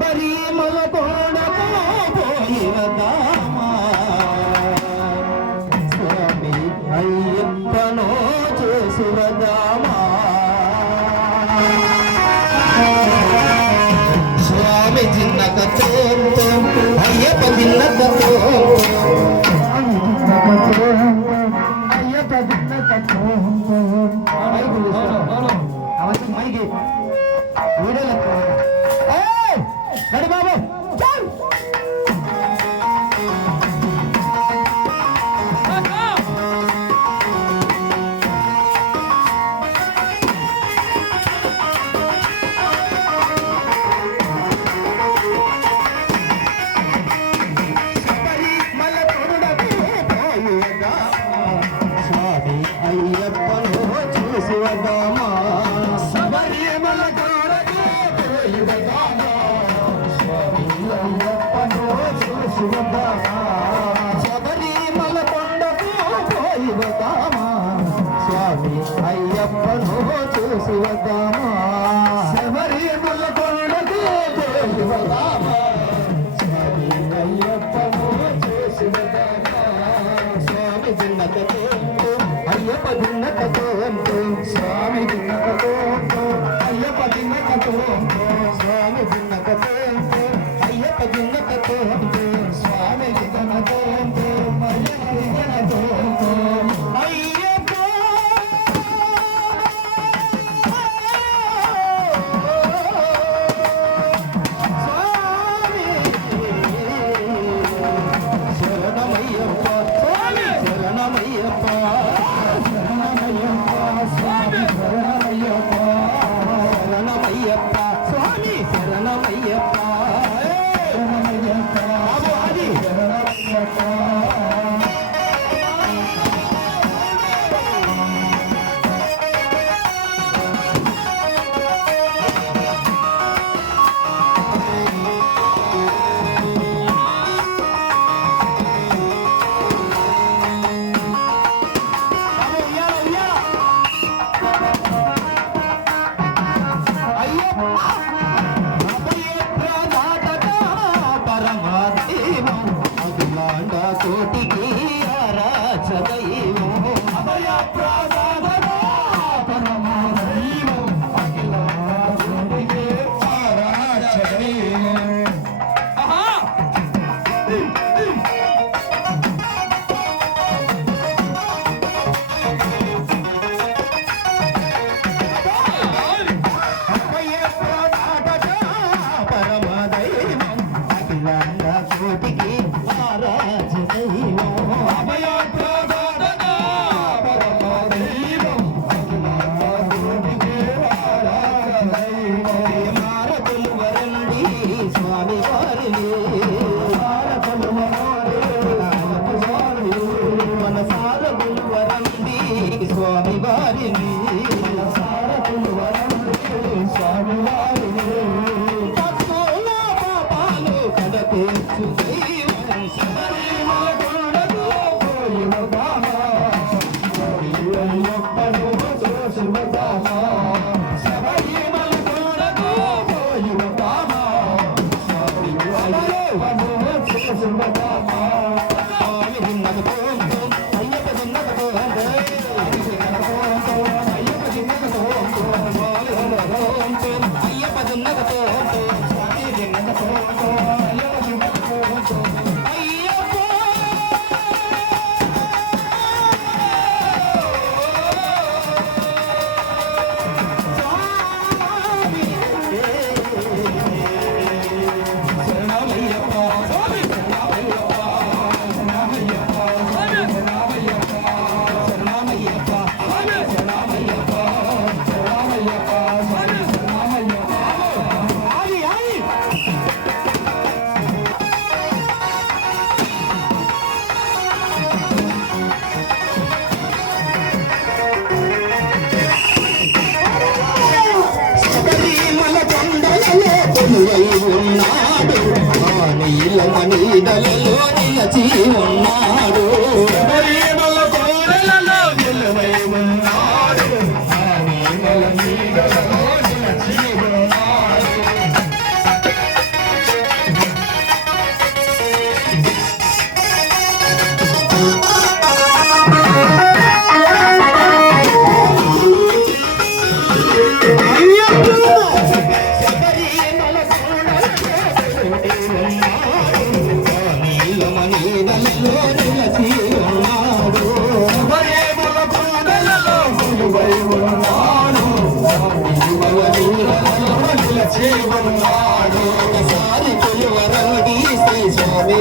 శబరిమల కొండకు పోయి వద్దామా స్వామి అయ్యప్పను చూసి వద్దామా స్వామి చిన్నకతో అయ్యప్ప చిన్నకతో శబరిమల కొండకు పోయి వద్దామా స్వామి అయ్యప్పను చూసి వద్దామా శబరిమల కొండకు పోయి వద్దామా స్వామి అయ్యప్పను చూసి వద్దామా స్వామి దిన్నకతో అయ్యప్ప దిన్నకతో స్వామి దిన్నకతో అయ్యప్ప దిన్నకతో స్వామి దిన్నకతో అయ్యప్ప దిన్నకతో స్వామి దిన్నకతో అయ్యప్ప స్వామి శరణమయ్యప్ప స్వామి శరణమయ్యప్ప శరణమయ్యప్ప స్వామి శరణమయ్యప్ప శరణమయ్యప్ప స్వామి శరణమయ్యప్ప శరణమయ్యప్ప శరణమయ్యప్ప కోటికి ఆరాచదైవం అభయ ప్రసాదన పరమాదైవం అఖిల కోటికి ఆరాచదైవం అభయ ప్రసాదన పరమాదైవం అఖిల కోటికి స్వామి వారిని మన సారములు వరండి స్వామి వారిని సారములు వరండి స్వామి వారిని భక్తుల పాపాలు కడతీర్చు దైవం శబరిమల కొండకు పోయి వద్దామా అయ్యప్పను చూసి వద్దామా శబరిమల కొండకు పోయి వద్దామా స్వామి దిన్నకతో అయ్యప్ప దిన్నకతో అయ్యప్ప దిన్నకతో అయ్యప్ప దిన్నకతో స్వామి దిన్నకతో అయ్యప్ప దిన్నకతో అయ్యప్ప కొలువై ఉన్నాడు ఆ నీలమ నీడలలో నిలచి ఉన్నాడు శబరిమల కోరలలో కొలువై ఉన్నాడు ఆ నీలమ నీడలలో నిలచి ఉన్నాడు శబరిమల నీలమణిలలో నిలచి ఉన్నాడు శబరిమల కొండలలో కొలువై ఉన్నాడు నిలచి ఉన్నాడు ఒకసారి కొలువరండి శ్రీ స్వామి